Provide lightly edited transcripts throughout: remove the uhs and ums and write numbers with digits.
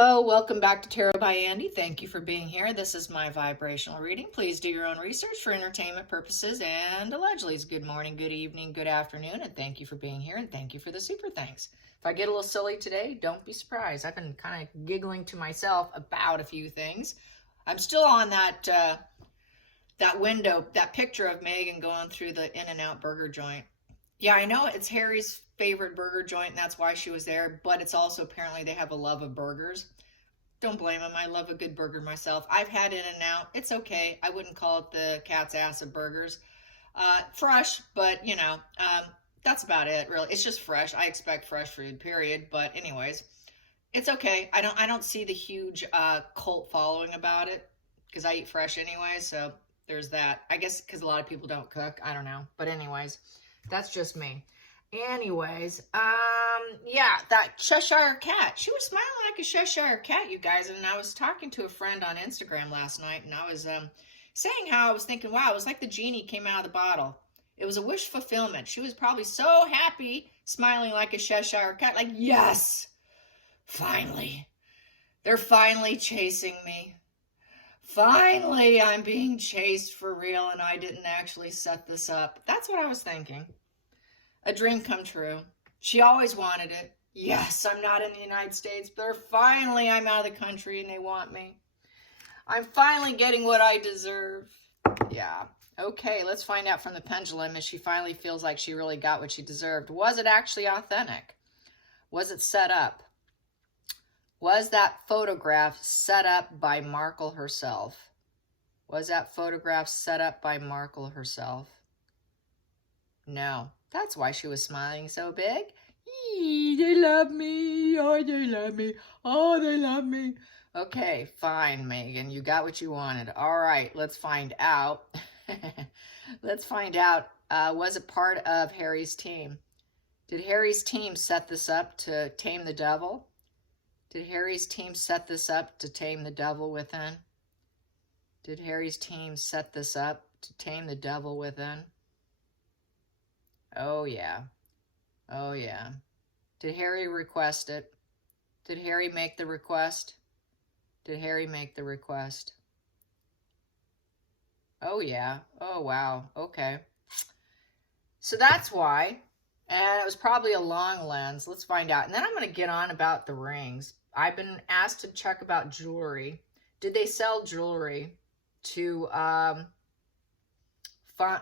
Hello, welcome back to Tarot by Andy. Thank you for being here. This is my vibrational reading. Please do your own research for entertainment purposes and allegedly good morning, good evening, good afternoon, and thank you for being here and thank you for the super thanks. If I get a little silly today, don't be surprised. I've been kind of giggling to myself about a few things. I'm still on that window, that picture of Megan going through the In-N-Out burger joint. Yeah, I know it's Harry's favorite burger joint, and that's why she was there, but it's also apparently they have a love of burgers. Don't blame them. I love a good burger myself. I've had In-N-Out. It's okay. I wouldn't call it the cat's ass of burgers. Fresh, but, that's about it, really. It's just fresh. I expect fresh food, period. But anyways, it's okay. I don't see the huge cult following about it because I eat fresh anyway, so there's that. I guess because a lot of people don't cook. I don't know. But anyways, that's just me. Anyways, yeah, that Cheshire cat. She was smiling like a Cheshire cat, you guys. And I was talking to a friend on Instagram last night, and I was saying how I was thinking, wow, it was like the genie came out of the bottle. It was a wish fulfillment. She was probably so happy, smiling like a Cheshire cat, like, yes, finally. They're finally chasing me. Finally, I'm being chased for real, and I didn't actually set this up. That's what I was thinking. A dream come true. She always wanted it. Yes, I'm not in the United States, but finally I'm out of the country and they want me. I'm finally getting what I deserve. Yeah. Okay, let's find out from the pendulum if she finally feels like she really got what she deserved. Was it actually authentic? Was it set up? Was that photograph set up by Markle herself? Was that photograph set up by Markle herself? No. That's why she was smiling so big. Eee, they love me. Oh, they love me. Oh, they love me. Okay, fine, Megan. You got what you wanted. All right, let's find out. Let's find out. Was it part of Harry's team? Did Harry's team set this up to tame the devil? Did Harry's team set this up to tame the devil within? Did Harry's team set this up to tame the devil within? Oh, yeah. Oh, yeah. Did Harry request it? Did Harry make the request? Did Harry make the request? Oh, yeah. Oh, wow. Okay. So that's why. And it was probably a long lens. Let's find out. And then I'm going to get on about the rings. I've been asked to check about jewelry. Did they sell jewelry to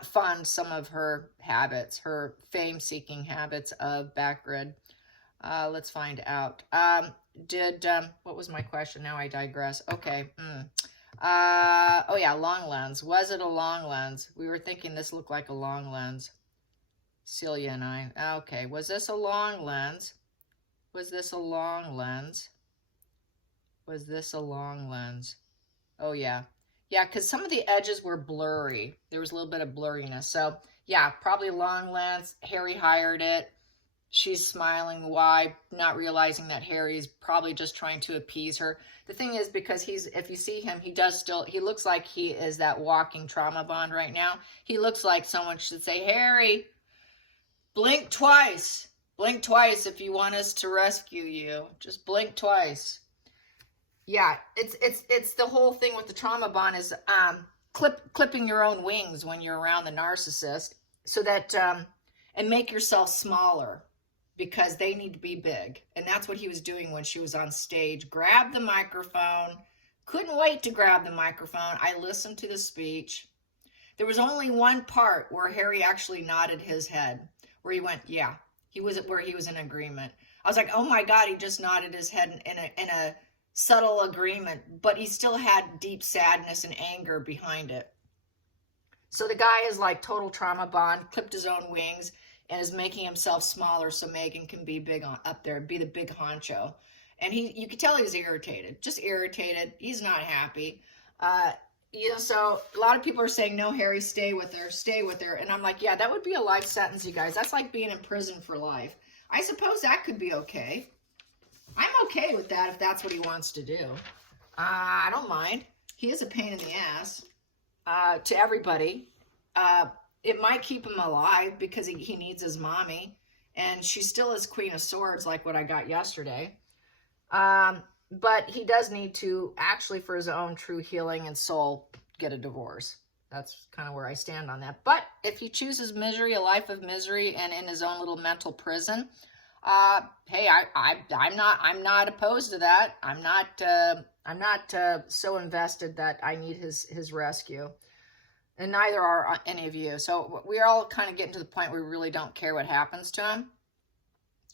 fund some of her habits, her fame-seeking habits of backgrid? Let's find out. What was my question? Now I digress. Okay. Oh yeah, long lens. Was it a long lens? We were thinking this looked like a long lens. Celia and I. Okay. Was this a long lens? Was this a long lens? Was this a long lens? Oh yeah. Yeah, because some of the edges were blurry. There was a little bit of blurriness. So, yeah, probably long lens. Harry hired it. She's smiling. Why? Not realizing that Harry's probably just trying to appease her. The thing is, because if you see him, he looks like he is that walking trauma bond right now. He looks like someone should say, Harry, blink twice. Blink twice if you want us to rescue you. Just blink twice. Yeah, it's the whole thing with the trauma bond is clipping your own wings when you're around the narcissist so that, and make yourself smaller because they need to be big. And that's what he was doing when she was on stage. Grab the microphone. Couldn't wait to grab the microphone. I listened to the speech. There was only one part where Harry actually nodded his head, where he went, yeah, he was in agreement. I was like, oh my God, he just nodded his head in a subtle agreement, but he still had deep sadness and anger behind it. So the guy is like total trauma bond, clipped his own wings, and is making himself smaller so Megan can be big up there, be the big honcho. And you could tell he was irritated, just irritated. He's not happy. So a lot of people are saying, no, Harry, stay with her, stay with her. And I'm like, yeah, that would be a life sentence, you guys. That's like being in prison for life. I suppose that could be okay. I'm okay with that if that's what he wants to do. I don't mind. He is a pain in the ass to everybody. It might keep him alive because he needs his mommy. And she still is Queen of Swords like what I got yesterday. But he does need to, actually, for his own true healing and soul, get a divorce. That's kind of where I stand on that. But if he chooses misery, a life of misery, and in his own little mental prison, hey, I'm not opposed to that. I'm not so invested that I need his rescue, and neither are any of you. So we're all kind of getting to the point where we really don't care what happens to him.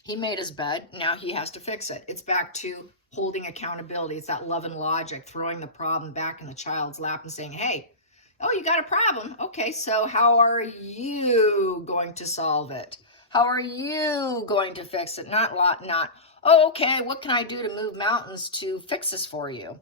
He made his bed. Now he has to fix it. It's back to holding accountability. It's that love and logic, throwing the problem back in the child's lap and saying, hey, oh, you got a problem. Okay, so how are you going to solve it? How are you going to fix it? Not, oh, okay, what can I do to move mountains to fix this for you?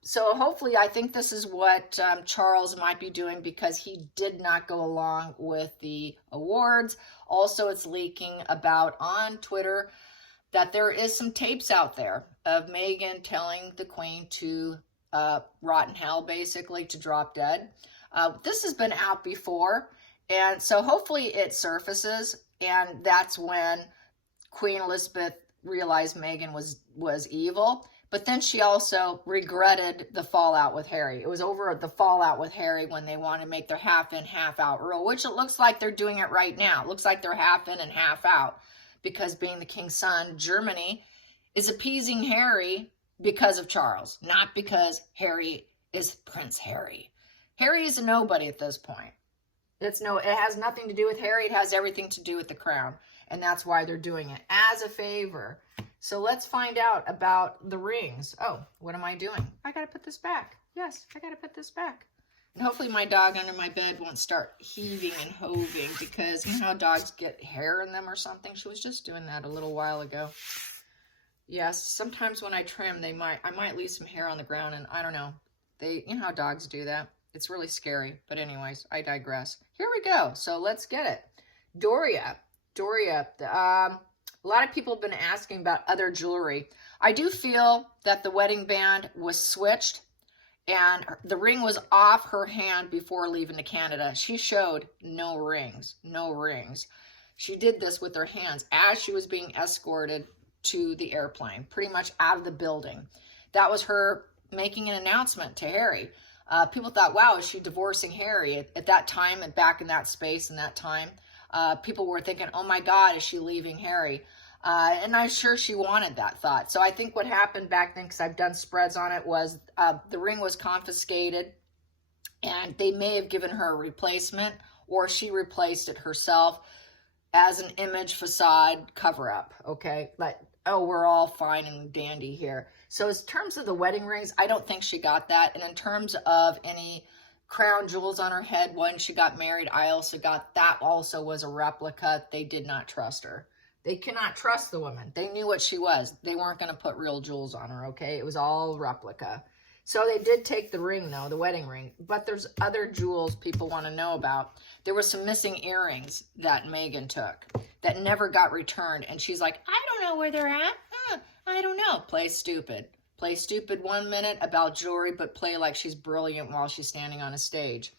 So hopefully, I think this is what Charles might be doing, because he did not go along with the awards. Also, it's leaking about on Twitter that there is some tapes out there of Megan telling the Queen to rot in hell, basically, to drop dead. This has been out before, and so hopefully it surfaces, and that's when Queen Elizabeth realized Megan was evil. But then she also regretted the fallout with Harry. It was over the fallout with Harry when they wanted to make their half in, half out rule, which it looks like they're doing it right now. It looks like they're half in and half out, because being the king's son, Germany is appeasing Harry because of Charles, not because Harry is Prince Harry. Harry is a nobody at this point. It has nothing to do with Harry. It has everything to do with the crown. And that's why they're doing it as a favor. So let's find out about the rings. Oh, what am I doing? I got to put this back. Yes, I got to put this back. And hopefully my dog under my bed won't start heaving and hoving, because you know how dogs get hair in them or something? She was just doing that a little while ago. Yes, sometimes when I trim, I might leave some hair on the ground, and I don't know. You know how dogs do that. It's really scary. But anyways, I digress. Here we go. So let's get it. Doria, a lot of people have been asking about other jewelry. I do feel that the wedding band was switched, and the ring was off her hand before leaving to Canada. She showed no rings. She did this with her hands as she was being escorted to the airplane, pretty much out of the building. That was her making an announcement to Harry. People thought, wow, is she divorcing Harry? At that time, and back in that space and that time, people were thinking, oh my God, is she leaving Harry? And I'm sure she wanted that thought. So I think what happened back then, because I've done spreads on it, was the ring was confiscated, and they may have given her a replacement, or she replaced it herself as an image facade cover-up, okay? But, oh, we're all fine and dandy here. So in terms of the wedding rings, I don't think she got that. And in terms of any crown jewels on her head when she got married, I also got that. Also was a replica. They did not trust her. They cannot trust the woman. They knew what she was. They weren't going to put real jewels on her, okay? It was all replica. So they did take the ring, though, the wedding ring. But there's other jewels people want to know about. There were some missing earrings that Megan took that never got returned. And she's like, I don't know where they're at. I don't know. Play stupid. Play stupid 1 minute about jewelry, but play like she's brilliant while she's standing on a stage.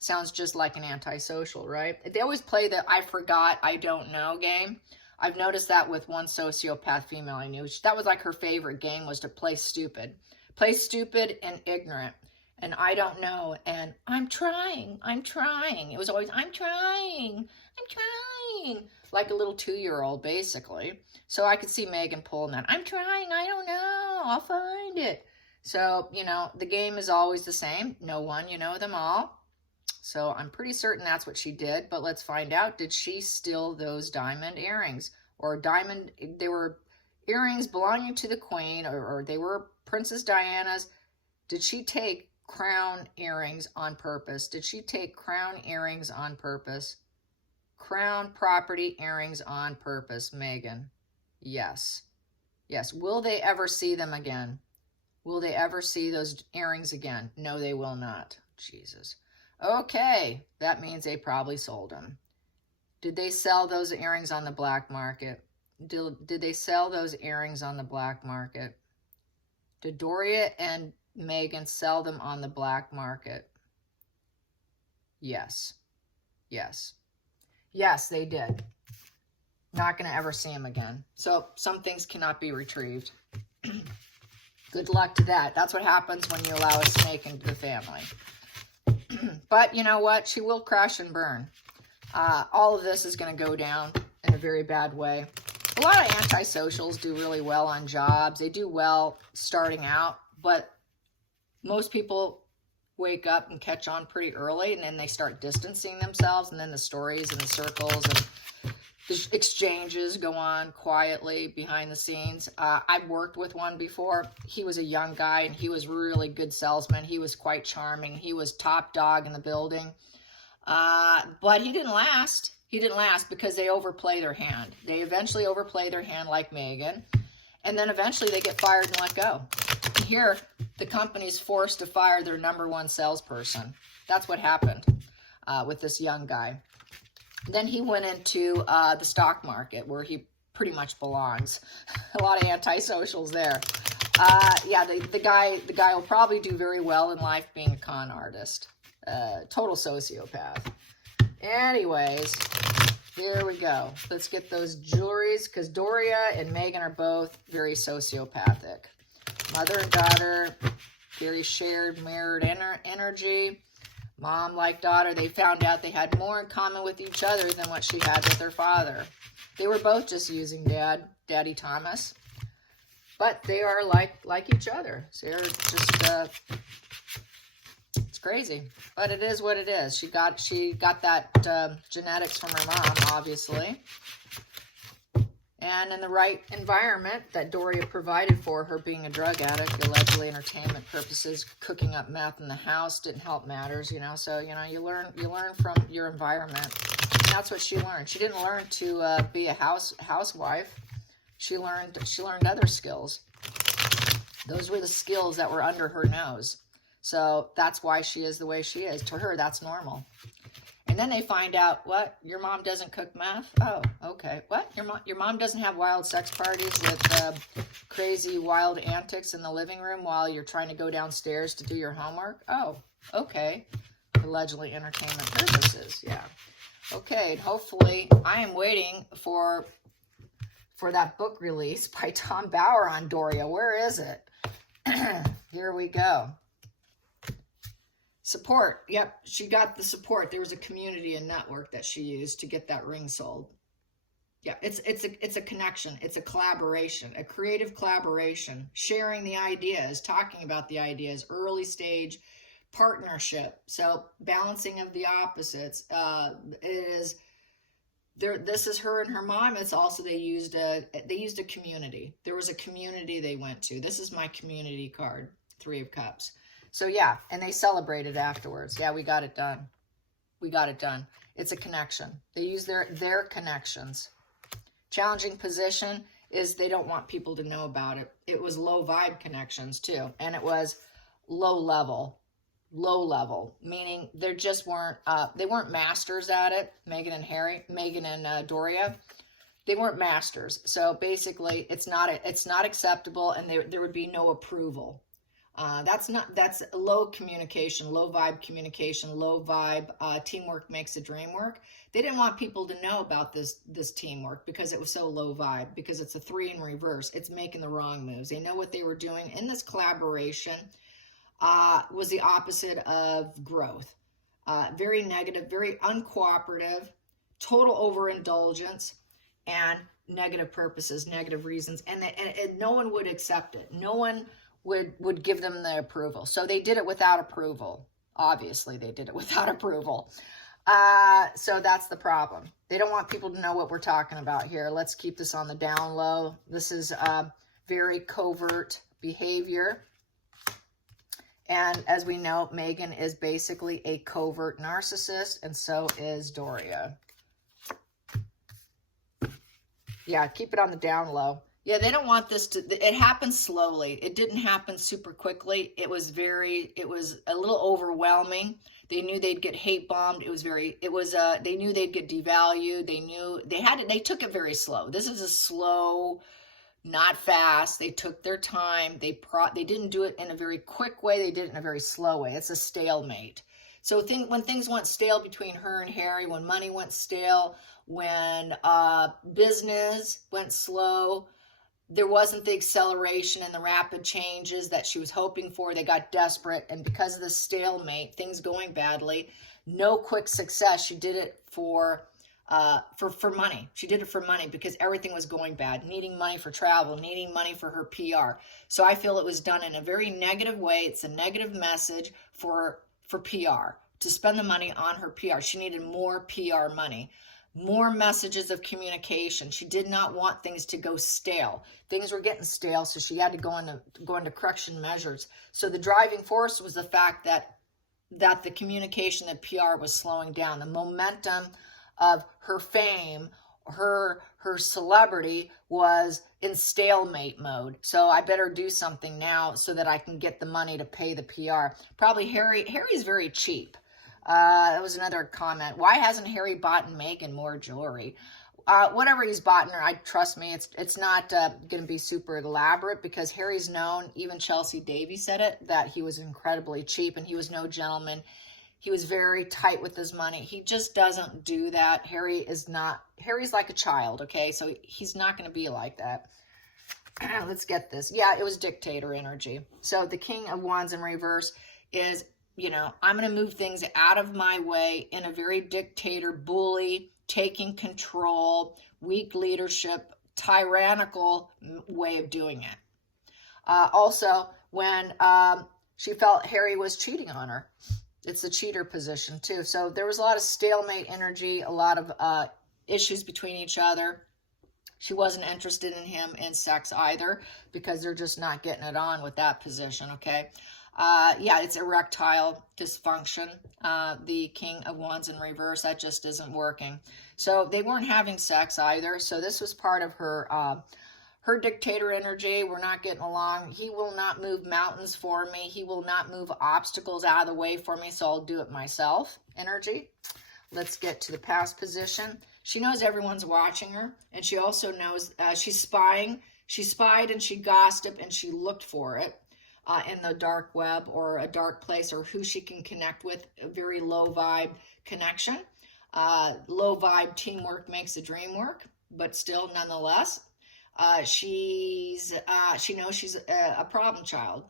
Sounds just like an antisocial, right? They always play the I forgot, I don't know game. I've noticed that with one sociopath female I knew. That was like her favorite game, was to play stupid. Play stupid and ignorant. And I don't know. And I'm trying. It was always, I'm trying. Like a little 2-year-old, basically. So I could see Megan pulling that. I'm trying. I don't know. I'll find it. So, you know, the game is always the same. Know one, you know them all. So I'm pretty certain that's what she did. But let's find out. Did she steal those diamond earrings? Or they were earrings belonging to the Queen, or they were Princess Diana's. Did she take crown earrings on purpose? Did she take crown earrings on purpose? Crown property earrings on purpose, Megan. Yes. Will they ever see them again? Will they ever see those earrings again? No, they will not. Jesus. Okay, that means they probably sold them. Did they sell those earrings on the black market? Did they sell those earrings on the black market? Did Doria and Megan sell them on the black market? Yes, they did. Not going to ever see them again. So some things cannot be retrieved. Good luck to that. That's what happens when you allow a snake into the family. But you know what? She will crash and burn. All of this is going to go down in a very bad way. A lot of antisocials do really well on jobs. They do well starting out, but most people wake up and catch on pretty early, and then they start distancing themselves, and then the stories and the circles and the exchanges go on quietly behind the scenes. I've worked with one before. He was a young guy, and he was really good salesman. He was quite charming. He was top dog in the building. But he didn't last. He didn't last because they overplay their hand. They eventually overplay their hand like Megan, and then eventually they get fired and let go. And here, the company's forced to fire their #1 salesperson. That's what happened with this young guy. Then he went into the stock market where he pretty much belongs. A lot of antisocials there. Yeah, the guy will probably do very well in life being a con artist. Total sociopath. Anyways, here we go. Let's get those jewelries, because Doria and Megan are both very sociopathic. Mother and daughter, very shared, mirrored energy. Mom like daughter, they found out they had more in common with each other than what she had with her father. They were both just using Daddy Thomas. But they are like each other. So they're just, it's crazy. But it is what it is. She got that genetics from her mom, obviously. And in the right environment that Doria provided for her, being a drug addict, allegedly entertainment purposes, cooking up meth in the house didn't help matters, you know. So, you know, you learn from your environment. And that's what she learned. She didn't learn to be a housewife. She learned other skills. Those were the skills that were under her nose. So that's why she is the way she is. To her, that's normal. And then they find out, what? Your mom doesn't cook meth? Oh, okay. What? Your mom doesn't have wild sex parties with crazy wild antics in the living room while you're trying to go downstairs to do your homework? Oh, okay. Allegedly entertainment purposes. Yeah. Okay. And hopefully, I am waiting for that book release by Tom Bauer on Doria. Where is it? Here we go. Support. Yep, she got the support. There was a community and network that she used to get that ring sold. Yeah, it's a connection. It's a collaboration, a creative collaboration, sharing the ideas, talking about the ideas, early stage partnership. So balancing of the opposites. This is her and her mom. It's also they used a community. There was a community they went to. This is my community card, 3 of Cups. So yeah, and they celebrated afterwards. Yeah, we got it done. We got it done. It's a connection. They use their connections. Challenging position is they don't want people to know about it. It was low vibe connections too, and it was low level, meaning they just weren't they weren't masters at it. Megan and Doria, they weren't masters. So basically, it's not acceptable, and there would be no approval. That's low communication, low vibe communication, low vibe, teamwork makes the dream work. They didn't want people to know about this teamwork because it was so low vibe, because it's a 3 in reverse. It's making the wrong moves. They know what they were doing in this collaboration was the opposite of growth. Very negative, very uncooperative, total overindulgence, and negative purposes, negative reasons. And no one would accept it. No one would give them the approval. So they did it without approval. Obviously, they did it without approval. So that's the problem. They don't want people to know what we're talking about here. Let's keep this on the down low. This is very covert behavior. And as we know, Megan is basically a covert narcissist, and so is Doria. Yeah, keep it on the down low. Yeah, they don't want this it happened slowly. It didn't happen super quickly. It was a little overwhelming. They knew they'd get hate bombed. They knew they'd get devalued. They took it very slow. This is a slow, not fast. They took their time. They didn't do it in a very quick way. They did it in a very slow way. It's a stalemate. So when things went stale between her and Harry, when money went stale, when business went slow, there wasn't the acceleration and the rapid changes that she was hoping for. They got desperate, and because of the stalemate, things going badly, no quick success. She did it for money. She did it for money because everything was going bad, needing money for travel, needing money for her PR. So I feel it was done in a very negative way. It's a negative message for PR, to spend the money on her PR. She needed more PR money, more messages of communication. She did not want things to go stale. Things were getting stale, so she had to go into correction measures. So the driving force was the fact that the communication, the PR was slowing down. The momentum of her fame, her celebrity was in stalemate mode. So I better do something now so that I can get the money to pay the PR. Probably Harry's very cheap. That was another comment. Why hasn't Harry bought Megan more jewelry? Whatever he's bought her, trust me, it's not going to be super elaborate, because Harry's known, even Chelsea Davies said it, that he was incredibly cheap and he was no gentleman. He was very tight with his money. He just doesn't do that. Harry's like a child, okay? So he's not going to be like that. Let's get this. Yeah, it was Dictator energy. So the King of Wands in reverse is, I'm going to move things out of my way in a very dictator, bully, taking control, weak leadership, tyrannical way of doing it. Also, when she felt Harry was cheating on her. It's the cheater position too. So there was a lot of stalemate energy, a lot of issues between each other. She wasn't interested in him in sex either, because they're just not getting it on with that position, okay? Yeah, it's erectile dysfunction. The King of Wands in reverse, that just isn't working. So they weren't having sex either. So this was part of her dictator energy. We're not getting along. He will not move mountains for me. He will not move obstacles out of the way for me, so I'll do it myself energy. Let's get to the past position. She knows everyone's watching her, and she also knows she's spying. She spied and she gossiped and she looked for it in the dark web or a dark place, or who she can connect with. A very low vibe connection. Low vibe teamwork makes the dream work, but still, nonetheless, she knows she's a problem child.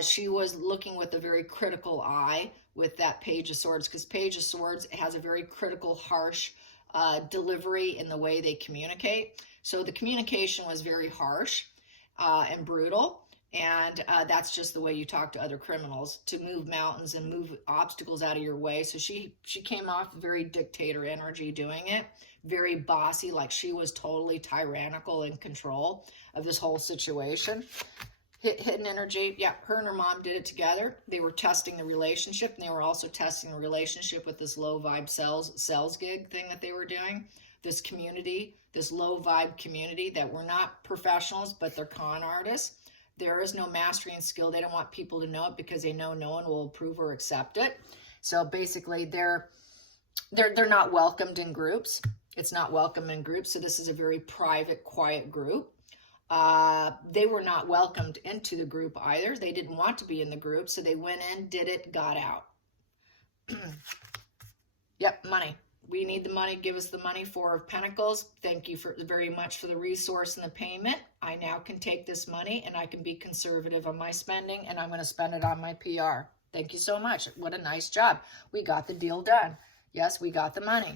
She was looking with a very critical eye with that Page of Swords, because Page of Swords has a very critical, harsh delivery in the way they communicate. So the communication was very harsh and brutal. And that's just the way you talk to other criminals, to move mountains and move obstacles out of your way. So she came off very dictator energy doing it, very bossy, like she was totally tyrannical in control of this whole situation. Hidden energy, yeah, her and her mom did it together. They were testing the relationship, and they were also testing the relationship with this low vibe sales gig thing that they were doing. This community, this low vibe community that were not professionals, but they're con artists. There is no mastery and skill. They don't want people to know it because they know no one will approve or accept it. So basically, they're not welcomed in groups. It's not welcome in groups. So this is a very private, quiet group. They were not welcomed into the group either. They didn't want to be in the group. So they went in, did it, got out. Yep, money. We need the money. Give us the money. Four of Pentacles. Thank you very much for the resource and the payment. I now can take this money and I can be conservative on my spending, and I'm going to spend it on my PR. Thank you so much. What a nice job. We got the deal done. Yes, we got the money.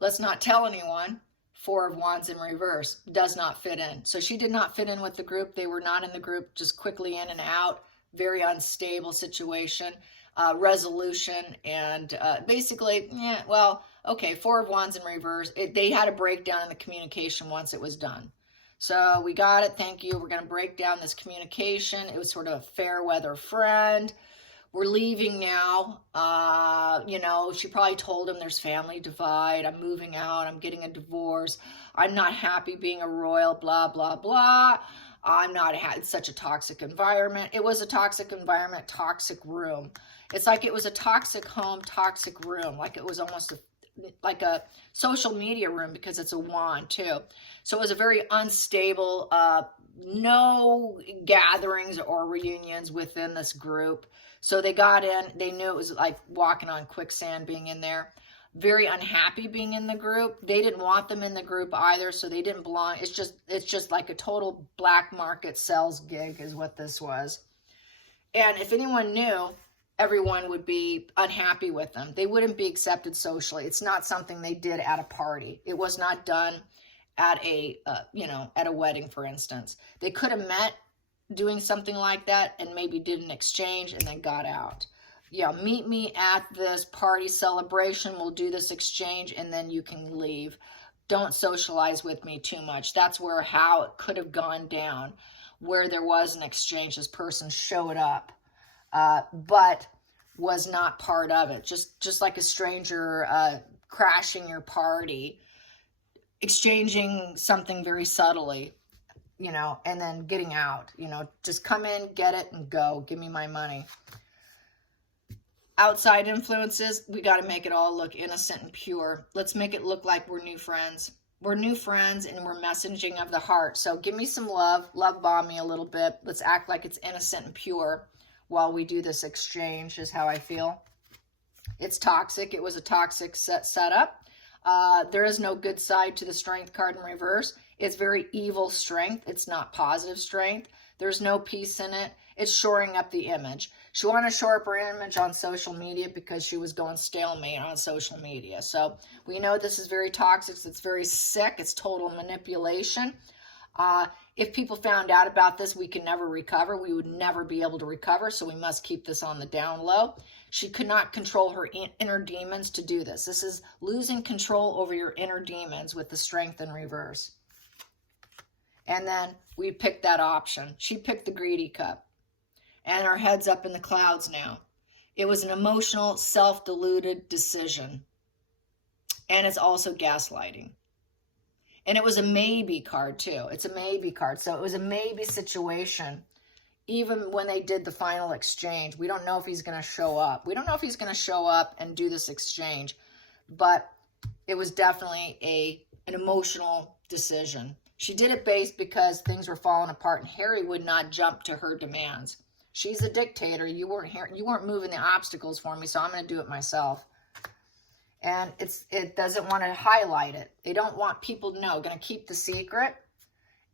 Let's not tell anyone. Four of Wands in reverse does not fit in. So she did not fit in with the group. They were not in the group, just quickly in and out. Very unstable situation. Resolution, and basically, yeah, well, okay, Four of Wands in reverse. They had a breakdown in the communication once it was done. So we got it. Thank you. We're going to break down this communication. It was sort of a fair weather friend. We're leaving now. She probably told him there's family divide. I'm moving out. I'm getting a divorce. I'm not happy being a royal, blah, blah, blah. I'm not happy. It's such a toxic environment. It was a toxic environment, toxic room. It's like it was a toxic home, toxic room. Like it was almost like a social media room, because it's a wand too. So it was a very unstable, no gatherings or reunions within this group. So they got in, they knew it was like walking on quicksand being in there. very unhappy being in the group. They didn't want them in the group either, so they didn't belong. It's just like a total black market sales gig is what this was. And if anyone knew, everyone would be unhappy with them. They wouldn't be accepted socially. It's not something they did at a party. It was not done at a, at a wedding, for instance. They could have met doing something like that and maybe did an exchange and then got out. Yeah, meet me at this party celebration. We'll do this exchange and then you can leave. Don't socialize with me too much. That's how it could have gone down, where there was an exchange. This person showed up, but was not part of it. Just like a stranger crashing your party, exchanging something very subtly, and then getting out. Just come in, get it, and go. Give me my money. Outside influences, we got to make it all look innocent and pure. Let's make it look like we're new friends. We're new friends and we're messaging of the heart. So give me some love bomb me a little bit. Let's act like it's innocent and pure while we do this exchange is how I feel. It's toxic. It was a toxic setup. There is no good side to the strength card in reverse. It's very evil strength. It's not positive strength. There's no peace in it. It's shoring up the image. She wanted to shore up her image on social media because she was going stalemate on social media. So we know this is very toxic. It's very sick. It's total manipulation. If people found out about this, we can never recover. We would never be able to recover. So we must keep this on the down low. She could not control her inner demons to do this. This is losing control over your inner demons with the strength in reverse. And then we picked that option. She picked the greedy cup. And her head's up in the clouds now. It was an emotional, self-deluded decision. And it's also gaslighting. And it was a maybe card too. It's a maybe card. So it was a maybe situation. Even when they did the final exchange, we don't know if he's going to show up. We don't know if he's going to show up and do this exchange. But it was definitely an emotional decision. She did it based because things were falling apart and Harry would not jump to her demands. She's a dictator. You weren't here. You weren't moving the obstacles for me, so I'm going to do it myself. And it doesn't want to highlight it. They don't want people to know. Going to keep the secret.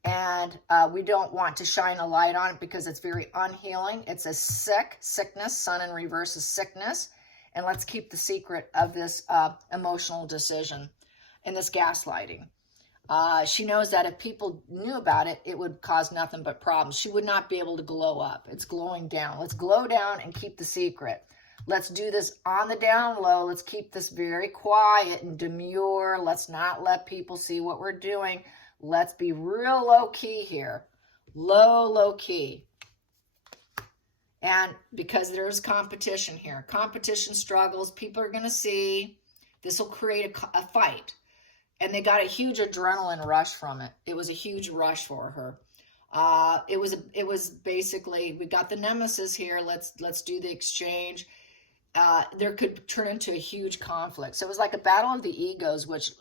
And we don't want to shine a light on it because it's very unhealing. It's a sickness. Sun in reverse is sickness. And let's keep the secret of this emotional decision and this gaslighting. She knows that if people knew about it, it would cause nothing but problems. She would not be able to glow up. It's glowing down. Let's glow down and keep the secret. Let's do this on the down low. Let's keep this very quiet and demure. Let's not let people see what we're doing. Let's be real low key here. Low key. And because there's competition here, competition struggles, people are going to see. This will create a fight. And they got a huge adrenaline rush from it. It was a huge rush for her. It was basically, we got the nemesis here. Let's do the exchange. There could turn into a huge conflict. So it was like a battle of the egos, which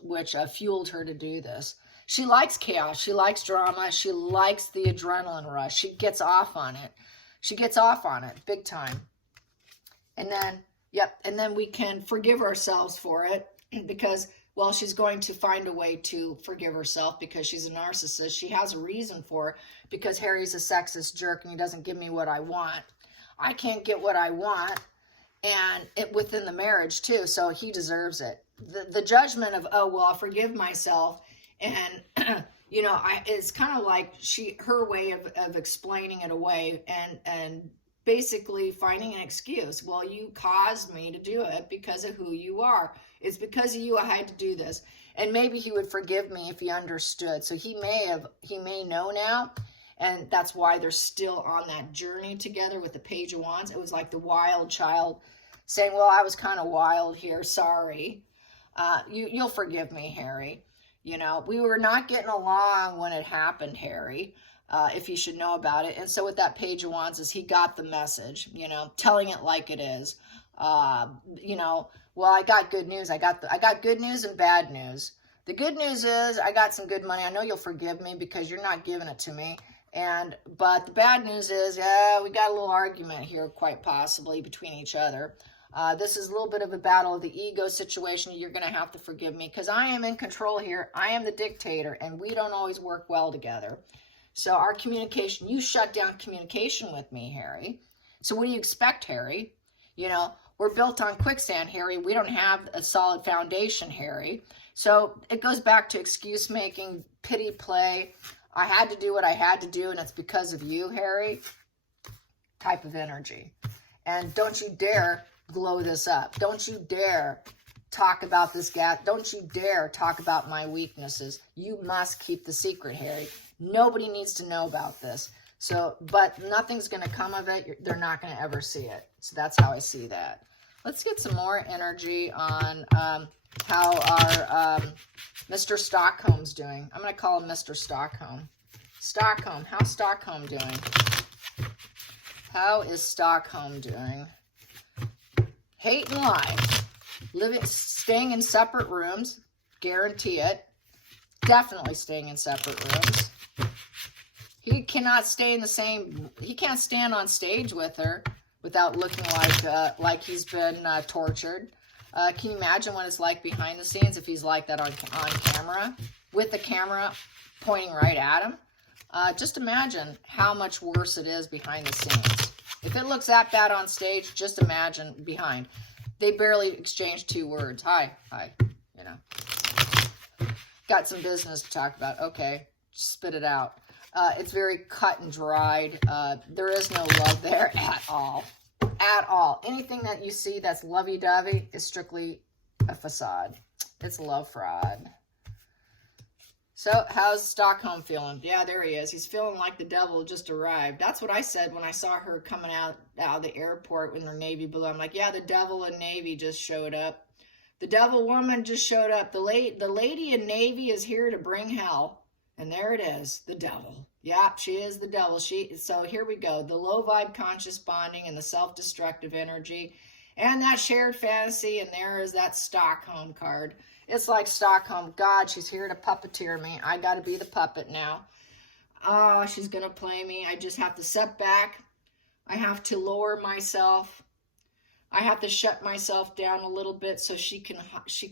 fueled her to do this. She likes chaos. She likes drama. She likes the adrenaline rush. She gets off on it. She gets off on it big time. And then we can forgive ourselves for it because, well, she's going to find a way to forgive herself because she's a narcissist. She has a reason for it because Harry's a sexist jerk and he doesn't give me what I want. I can't get what I want, and within the marriage too, so he deserves it. The judgment of, oh, well, I'll forgive myself, and it's kind of like her way of explaining it away and basically finding an excuse. Well, you caused me to do it because of who you are. It's because of you I had to do this. And maybe he would forgive me if he understood. So he may know now. And that's why they're still on that journey together with the Page of Wands. It was like the wild child saying, well, I was kind of wild here. Sorry. You'll forgive me, Harry. We were not getting along when it happened, Harry. If you should know about it. And so with that Page of Wands is he got the message, telling it like it is. Well, I got good news. I got good news and bad news. The good news is I got some good money. I know you'll forgive me because you're not giving it to me. But the bad news is, we got a little argument here, quite possibly between each other. This is a little bit of a battle of the ego situation. You're going to have to forgive me because I am in control here. I am the dictator, and we don't always work well together. So our communication, you shut down communication with me, Harry. So what do you expect, Harry? You know, we're built on quicksand, Harry. We don't have a solid foundation, Harry. So it goes back to excuse making, pity play. I had to do what I had to do, and it's because of you, Harry. Type of energy. And don't you dare blow this up. Don't you dare talk about this gap. Don't you dare talk about my weaknesses. You must keep the secret, Harry. Nobody needs to know about this. So, but nothing's going to come of it. They're not going to ever see it. So that's how I see that. Let's get some more energy on how our Mr. Stockholm's doing. I'm going to call him Mr. Stockholm. Stockholm, how's Stockholm doing? How is Stockholm doing? Hating life. Staying in separate rooms. Guarantee it. Definitely staying in separate rooms. He cannot stay in the same, he can't stand on stage with her without looking like he's been tortured. Can you imagine what it's like behind the scenes if he's like that on camera, with the camera pointing right at him? Just imagine how much worse it is behind the scenes. If it looks that bad on stage, just imagine behind. They barely exchanged 2 words. Hi, you know. Got some business to talk about. Okay, spit it out. It's very cut and dried. There is no love there at all. At all. Anything that you see that's lovey-dovey is strictly a facade. It's a love fraud. So, how's Stockholm feeling? Yeah, there he is. He's feeling like the devil just arrived. That's what I said when I saw her coming out of the airport in her navy blue. I'm like, yeah, the devil in navy just showed up. The devil woman just showed up. The lady in navy is here to bring hell. And there it is, the devil. Yeah, she is the devil. So here we go. The low vibe conscious bonding and the self-destructive energy and that shared fantasy. And there is that Stockholm card. It's like Stockholm. God, she's here to puppeteer me. I got to be the puppet now. Oh, she's going to play me. I just have to step back. I have to lower myself. I have to shut myself down a little bit so she can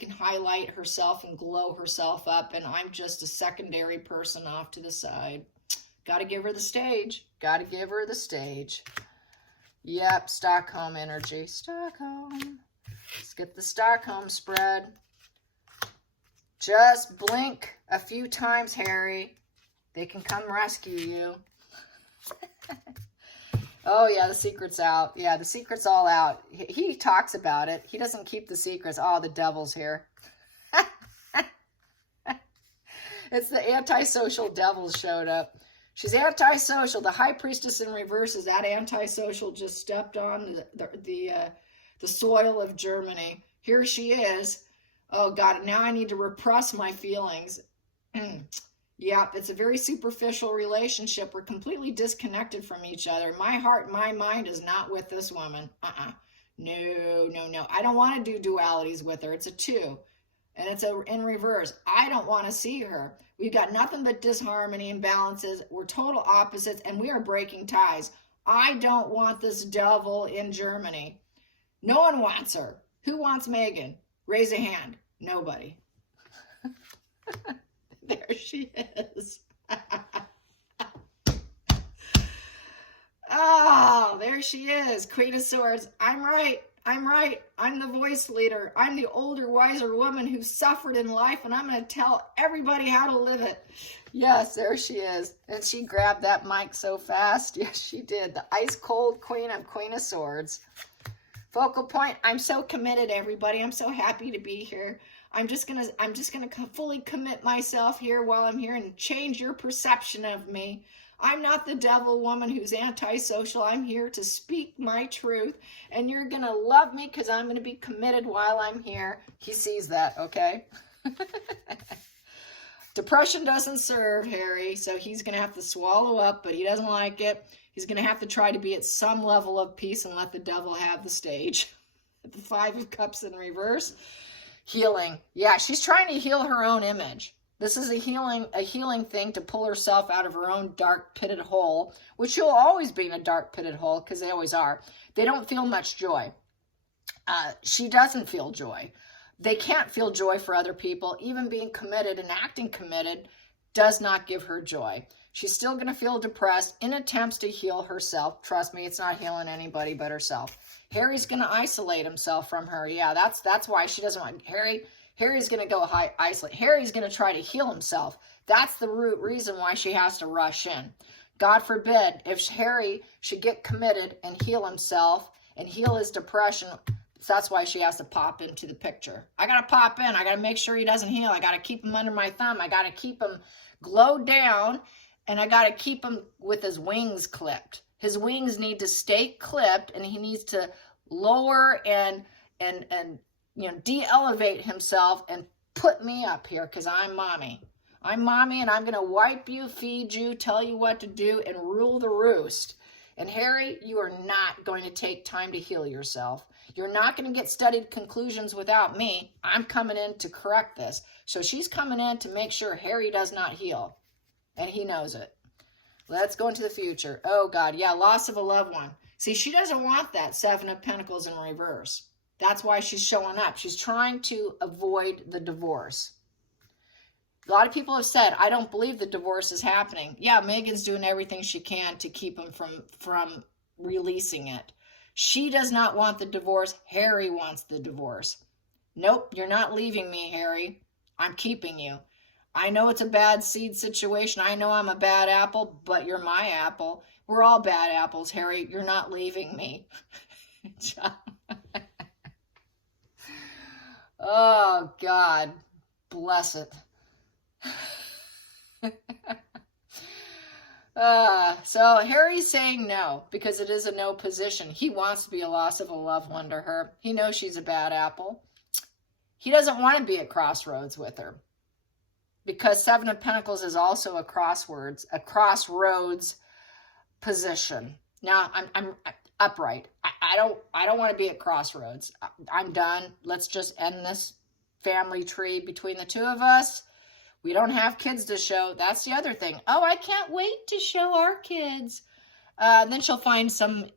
highlight herself and glow herself up, and I'm just a secondary person off to the side. Got to give her the stage. Got to give her the stage. Yep, Stockholm energy. Stockholm. Let's get the Stockholm spread. Just blink a few times, Harry. They can come rescue you. Oh, yeah, the secret's out. Yeah, the secret's all out. He talks about it. He doesn't keep the secrets. Oh, the devil's here. It's the antisocial devil showed up. She's antisocial. The high priestess in reverse is that antisocial just stepped on the soil of Germany. Here she is. Oh, God, now I need to repress my feelings. Yep, it's a very superficial relationship. We're completely disconnected from each other. My heart, my mind is not with this woman. No. I don't want to do dualities with her. It's a 2. And it's in reverse. I don't want to see her. We've got nothing but disharmony, imbalances. We're total opposites, and we are breaking ties. I don't want this devil in Germany. No one wants her. Who wants Megan? Raise a hand. Nobody. There she is. Oh, there she is. Queen of Swords. I'm right. I'm the voice leader. I'm the older, wiser woman who suffered in life, and I'm going to tell everybody how to live it. Yes, there she is. And she grabbed that mic so fast. Yes, she did. The ice cold queen of Queen of Swords. Focal point. I'm so committed, everybody. I'm so happy to be here. I'm just gonna fully commit myself here while I'm here and change your perception of me. I'm not the devil woman who's antisocial. I'm here to speak my truth, and you're gonna love me because I'm gonna be committed while I'm here. He sees that, okay? Depression doesn't serve Harry, so he's gonna have to swallow up, but he doesn't like it. He's gonna have to try to be at some level of peace and let the devil have the stage. The 5 of Cups in reverse. Healing. Yeah, she's trying to heal her own image. This is a healing thing to pull herself out of her own dark pitted hole, which she'll always be in a dark pitted hole because they always are. They don't feel much joy. she doesn't feel joy. They can't feel joy for other people. Even being committed and acting committed does not give her joy. She's still going to feel depressed in attempts to heal herself. Trust me, it's not healing anybody but herself. Harry's going to isolate himself from her. Yeah, that's why she doesn't want Harry. Harry's going to go isolate. Harry's going to try to heal himself. That's the root reason why she has to rush in. God forbid if Harry should get committed and heal himself and heal his depression. That's why she has to pop into the picture. I got to pop in. I got to make sure he doesn't heal. I got to keep him under my thumb. I got to keep him glowed down, and I got to keep him with his wings clipped. His wings need to stay clipped, and he needs to lower and de-elevate himself and put me up here because I'm mommy. I'm mommy, and I'm going to wipe you, feed you, tell you what to do, and rule the roost. And Harry, you are not going to take time to heal yourself. You're not going to get studied conclusions without me. I'm coming in to correct this. So she's coming in to make sure Harry does not heal. And he knows it. Let's go into the future. Oh, God. Yeah, loss of a loved one. See, she doesn't want that 7 of Pentacles in reverse. That's why she's showing up. She's trying to avoid the divorce. A lot of people have said, I don't believe the divorce is happening. Yeah, Megan's doing everything she can to keep him from releasing it. She does not want the divorce. Harry wants the divorce. Nope, you're not leaving me, Harry. I'm keeping you. I know it's a bad seed situation. I know I'm a bad apple, but you're my apple. We're all bad apples, Harry. You're not leaving me. Oh, God. Bless it. So Harry's saying no because it is a no position. He wants to be a loss of a loved one to her. He knows she's a bad apple. He doesn't want to be at crossroads with her because 7 of Pentacles is also a crossroads position. Now I'm upright. I don't want to be at crossroads. I'm done. Let's just end this family tree between the two of us. We don't have kids to show. That's the other thing. Oh, I can't wait to show our kids. Then she'll find some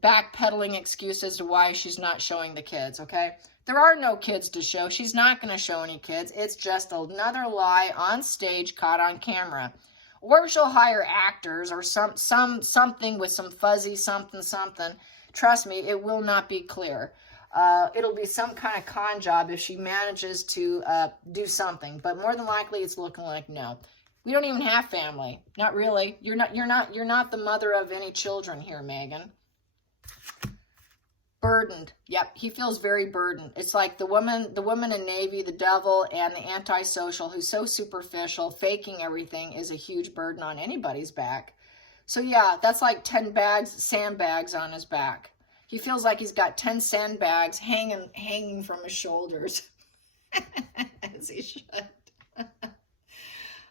backpedaling excuses to why she's not showing the kids, okay? There are no kids to show. She's not going to show any kids. It's just another lie on stage caught on camera. Or she'll hire actors or something with some fuzzy something. Trust me, it will not be clear. It'll be some kind of con job if she manages to do something, but more than likely it's looking like no. We don't even have family. Not really. You're not the mother of any children here, Megan. Burdened. Yep, he feels very burdened. It's like the woman in Navy, the devil, and the antisocial who's so superficial, faking everything is a huge burden on anybody's back. So yeah, that's like 10 sandbags on his back. He feels like he's got 10 sandbags hanging from his shoulders, as he should.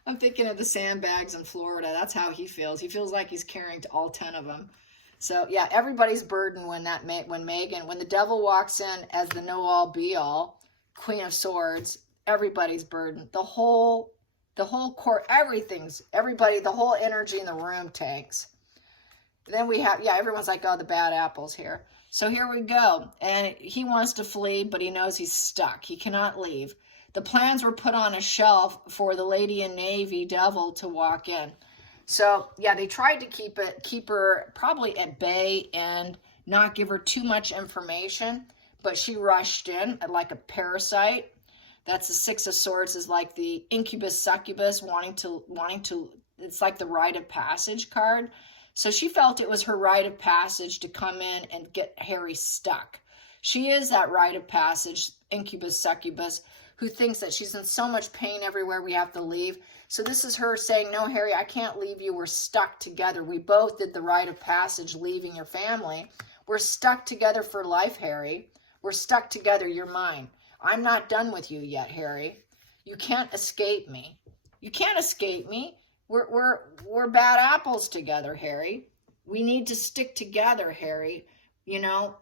I'm thinking of the sandbags in Florida. That's how he feels. He feels like he's carrying all 10 of them. So yeah, everybody's burdened when the devil walks in as the know-all be-all, Queen of Swords. Everybody's burdened. The whole court, the whole energy in the room tanks. Then we have, everyone's like, oh, the bad apples here. So here we go. And he wants to flee, but he knows he's stuck. He cannot leave. The plans were put on a shelf for the lady in Navy devil to walk in. So, yeah, they tried to keep her probably at bay and not give her too much information, but she rushed in like a parasite. That's the 6 of Swords, is like the incubus succubus wanting to, it's like the rite of passage card. So she felt it was her rite of passage to come in and get Harry stuck. She is that rite of passage, incubus succubus, who thinks that she's in so much pain everywhere we have to leave. So this is her saying, no, Harry, I can't leave you. We're stuck together. We both did the rite of passage, leaving your family. We're stuck together for life, Harry. We're stuck together. You're mine. I'm not done with you yet, Harry. You can't escape me. You can't escape me. We're bad apples together, Harry. We need to stick together, Harry. You know,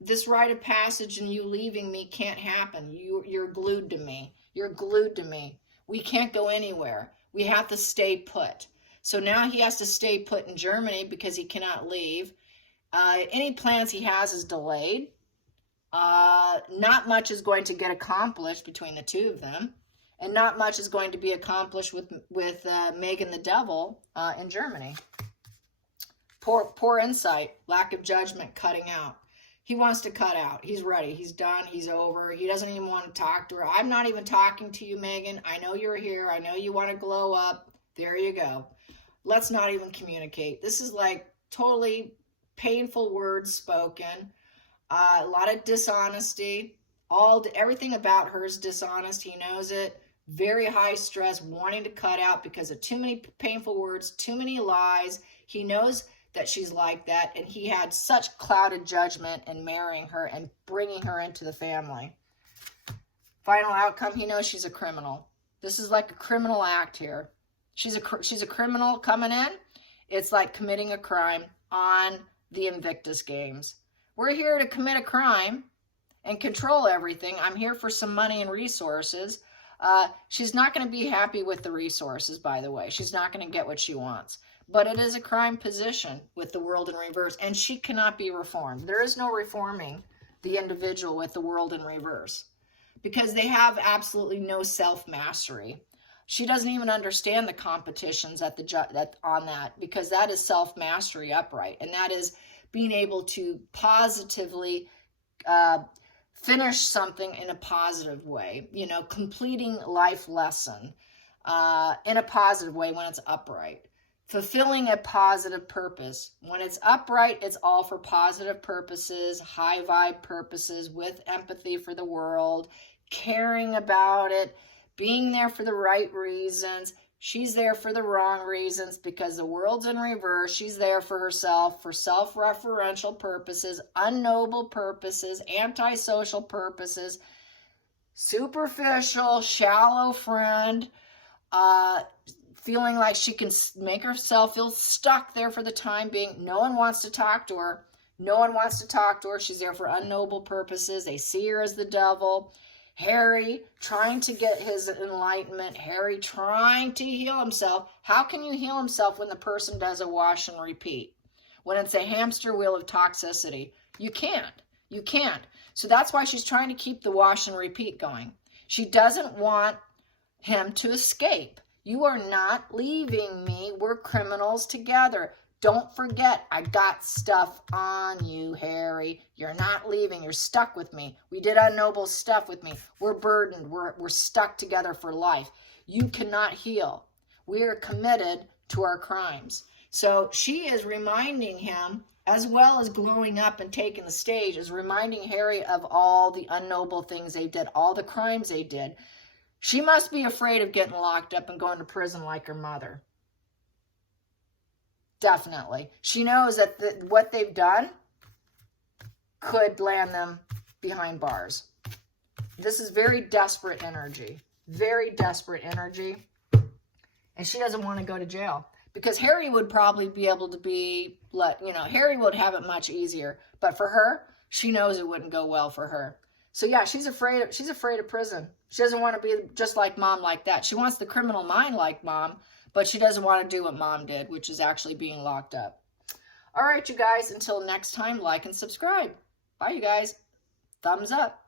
this rite of passage and you leaving me can't happen. You're glued to me. You're glued to me. We can't go anywhere. We have to stay put. So now he has to stay put in Germany because he cannot leave. Any plans he has is delayed. Not much is going to get accomplished between the two of them. And not much is going to be accomplished with Megan the Devil in Germany. Poor insight, lack of judgment, cutting out. He wants to cut out. He's ready. He's done. He's over. He doesn't even want to talk to her. I'm not even talking to you, Megan. I know you're here. I know you want to glow up. There you go. Let's not even communicate. This is like totally painful words spoken. A lot of dishonesty. Everything about her is dishonest. He knows it. Very high stress, wanting to cut out because of too many painful words, too many lies. He knows that she's like that, and he had such clouded judgment in marrying her and bringing her into the family. Final outcome, he knows she's a criminal. This is like a criminal act here. She's a criminal coming in. It's like committing a crime on the Invictus Games. We're here to commit a crime and control everything. I'm here for some money and resources. She's not going to be happy with the resources, by the way. She's not going to get what she wants. But it is a crime position with the world in reverse, and she cannot be reformed. There is no reforming the individual with the world in reverse because they have absolutely no self-mastery. She doesn't even understand the competitions on that because that is self-mastery upright, and that is being able to positively finish something in a positive way, completing life lesson in a positive way when it's upright. Fulfilling a positive purpose. When it's upright, it's all for positive purposes, high vibe purposes, with empathy for the world, caring about it, being there for the right reasons. She's there for the wrong reasons because the world's in reverse. She's there for herself, for self-referential purposes, unnoble purposes, antisocial purposes, superficial, shallow friend, feeling like she can make herself feel stuck there for the time being. No one wants to talk to her. No one wants to talk to her. She's there for unnoble purposes. They see her as the devil. Harry trying to get his enlightenment. Harry trying to heal himself. How can you heal himself when the person does a wash and repeat? When it's a hamster wheel of toxicity? You can't. You can't. So that's why she's trying to keep the wash and repeat going. She doesn't want him to escape. You are not leaving me. We're criminals together. Don't forget, I got stuff on you, Harry. You're not leaving. You're stuck with me. We did unnoble stuff with me. We're burdened. We're stuck together for life. You cannot heal. We are committed to our crimes. So she is reminding him, as well as glowing up and taking the stage, is reminding Harry of all the unnoble things they did, all the crimes they did. She must be afraid of getting locked up and going to prison like her mother. Definitely. She knows that what they've done could land them behind bars. This is very desperate energy. Very desperate energy. And she doesn't want to go to jail. Because Harry would probably be able to Harry would have it much easier. But for her, she knows it wouldn't go well for her. So yeah, she's afraid of prison. She doesn't want to be just like mom like that. She wants the criminal mind like mom, but she doesn't want to do what mom did, which is actually being locked up. All right, you guys, until next time, like and subscribe. Bye, you guys. Thumbs up.